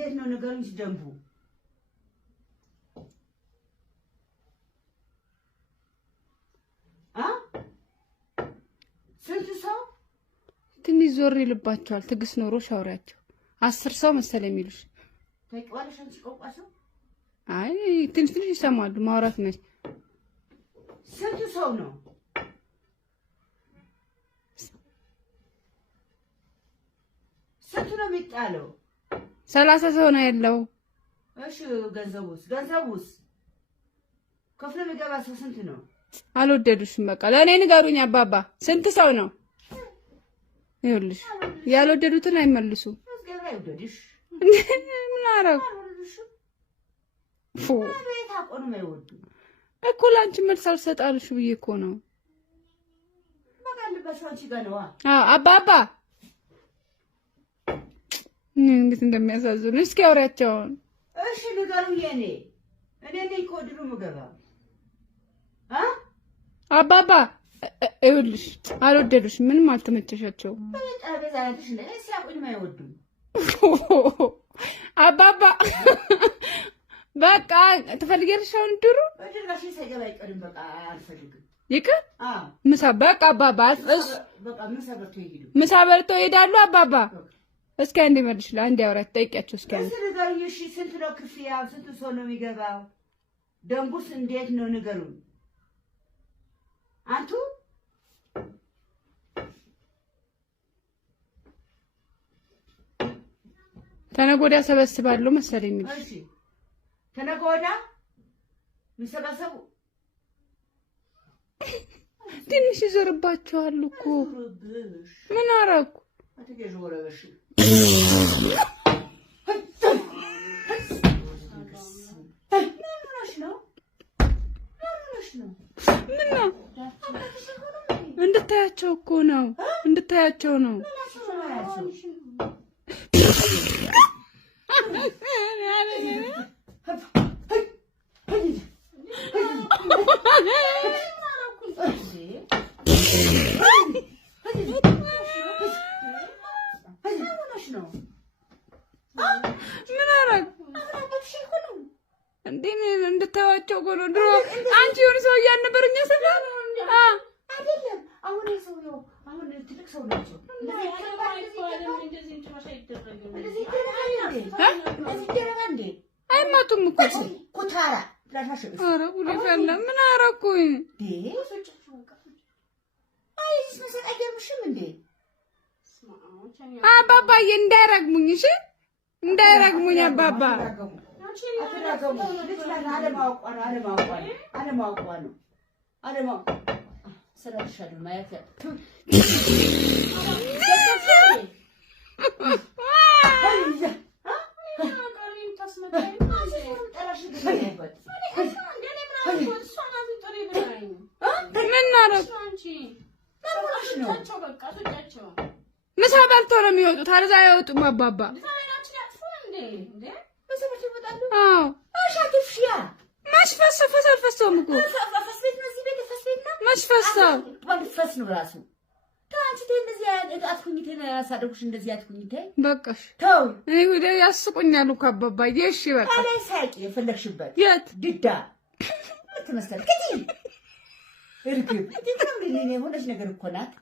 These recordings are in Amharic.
እንዴት ነው ነገሩን ሲደንቡ ስንት ሰው ትንሽ ዞር ይልባቸዋል። ትግስት ኖሮ ሻውሪያቸው 10 ሰው መሰለ የሚሉሽ ታይቋለሽ አንቺ ቆቋሰው አይ ትንሽ ይሰማሉ ማውራት ነች። ስንት ሰው ነው ስንት ነው የሚጣለው? 30 ሰው ነው ያለው። እሺ ገንዘቡስ ከፍለ የሚገባ ሰው ስንት ነው? አልወደዱሽም። በቃ ለእኔ ንገሩኝ አባባ ስንት ሰው ነው? ይኸውልሽ ያልወደዱትን አይመልሱ። ምን አደረጉ እኮ ለአንቺ መልስ አልሰጣልሽ ብዬ እኮ ነው። አባባ እንዴት እንደሚያሳዝኑ እስኪ አውሪያቸው። እሺ ንገሩኝ። እኔ ነኝ እኮ ድሩ ምገባ አባባ ይኸውልሽ አልወደዱሽም። ምንም አልተመቸሻቸው። አባባ በቃ ትፈልጊያለሽ አሁን ድሩ ይቅር ምሳ በቃ አባባ ምሳ በልተው ይሄዳሉ። አባባ እስኪ አንዴ መልሽላ አንዴ አውራት ጠይቂያቸው እስኪ አንዴ ስንት ነው ክፍያው? ስንት ሰው ነው የሚገባው? ደንቡስ እንዴት ነው ንገሩን። አንቱ ተነገ ወዲያ ሰበስባለሁ መሰለኝ። እሺ ተነገ ወዲያ ምሰበሰቡ ትንሽ ይዘርባቸዋል እኮ ምን አደረኩ? አትገዥ ወረበሽ እንድታያቸው እኮ ነው እንድታያቸው ነው። እንድታያቸው እኮ ነው። ድሮ አንቺ የሆነ ሰው እያነበረኝ ሰፈር አይደለም። አሁን ሰው ነው አሁን ትልቅ ሰው ናቸው። አይማቱም እኮ ኩታራ ኧረ ጉዴ ፈላ። ምን አደረኩኝ? አባባዬ እንዳይረግሙኝ፣ እሺ እንዳይረግሙኝ አባባ። ስለሻሉ ማየት ምሳ በልቶ ነው የሚወጡት። አረዛ አይወጡም አባባ። አዎ ፈሰው እኮ ፈሰው ፈስ ነው ራሱ። ታንቺ እንደዚህ አትኩኝ ተናሳደኩሽ እንደዚህ አትኩኝ ተይ በቃሽ። ተው እኔ ወደ ያስቁኛል እኮ አባባዬ። እሺ በቃ አለ ሳቂ የፈለግሽበት የት ድዳ ተመስል ከቲ እርግብ እንዴ ሆነሽ ነገር እኮ ናት።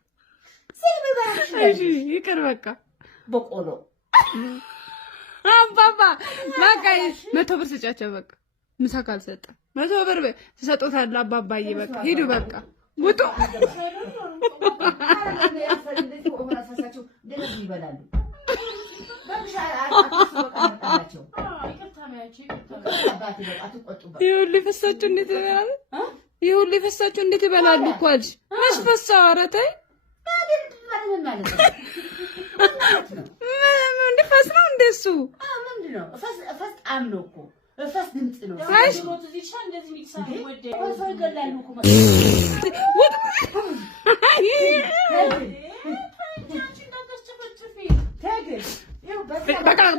እሺ ይቅር በቃ በቆሎ አባባ በቃ 100 ብር ስጫቸው በቃ ምሳ ካልሰጠ 100 ብር ትሰጡታለህ አባባዬ። በቃ ሂዱ በቃ ውጡ። ይኸውልህ ፈሳቸው እንዴት ይበላሉ? ይኸውልህ ፈሳቸው እንዴት ይበላሉ እኮ አልሽ። መች ፈሳው? ኧረ ተይ ምን ፈስ ነው እንደሱ? ምንድን ነው ፈስ? ጣም ነው እኮ ፈስ ድምጽ ነው። አይሽ እንደዚህ ሚክሳት ወደ ሰው ይገላሉ እኮ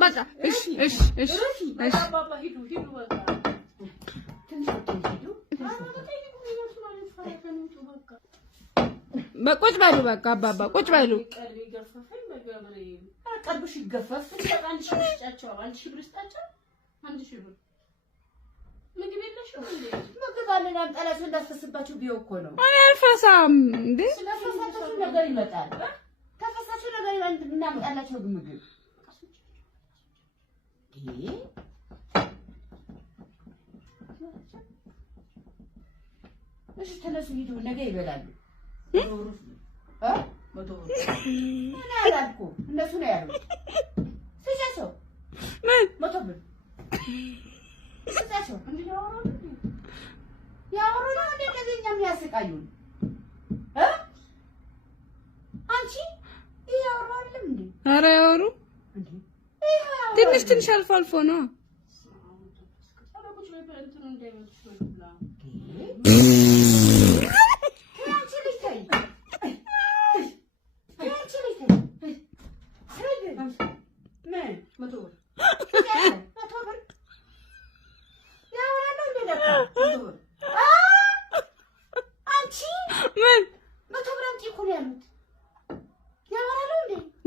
በቃ እሺ እሺ እሺ እሺ አባባ ሂዱ በቃ ቁጭ በሉ በቃ አባባ ቁጭ በሉ። አልብሽ ይገፈፍ አንድ ሺህ ብር ስጫቸው። አንድ ሺህ ብር ስጣቸው። አንድ ሺህ ብር ምግብ የለሽም እንዴ? ምግብ አለን አምጣላችሁ እንዳትፈስባችሁ ቢው እኮ ነው። እኔ አልፈሳም እንዴ። ስለፈሳችሁ ነገር ይመጣል። ከፈሳችሁ ነገር ይመጣል። እናምጣላችሁ ምግብ እሺ ተነሱ ሂዱ፣ ነገ ይበላሉ። ምን አላልኩም፣ እነሱ ነው ያሉት። ስጫቸው ምን 100 ብር ስጫቸው። ያወሩ ነው እንደዚህ እኛም ያስቃዩን። አንቺ ያወሩ አይደለም እንዴ? ኧረ ያወሩ እንዴ? ትንሽ ትንሽ አልፎ አልፎ ነው።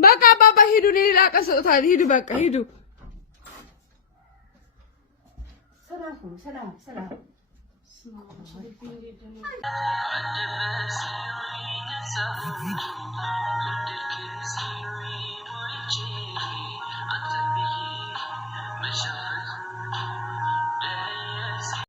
በቃ አባባ ሂዱ፣ ሌላ ቀን ሰጥታለሁ። ሂዱ በቃ ሂዱ። ሰላም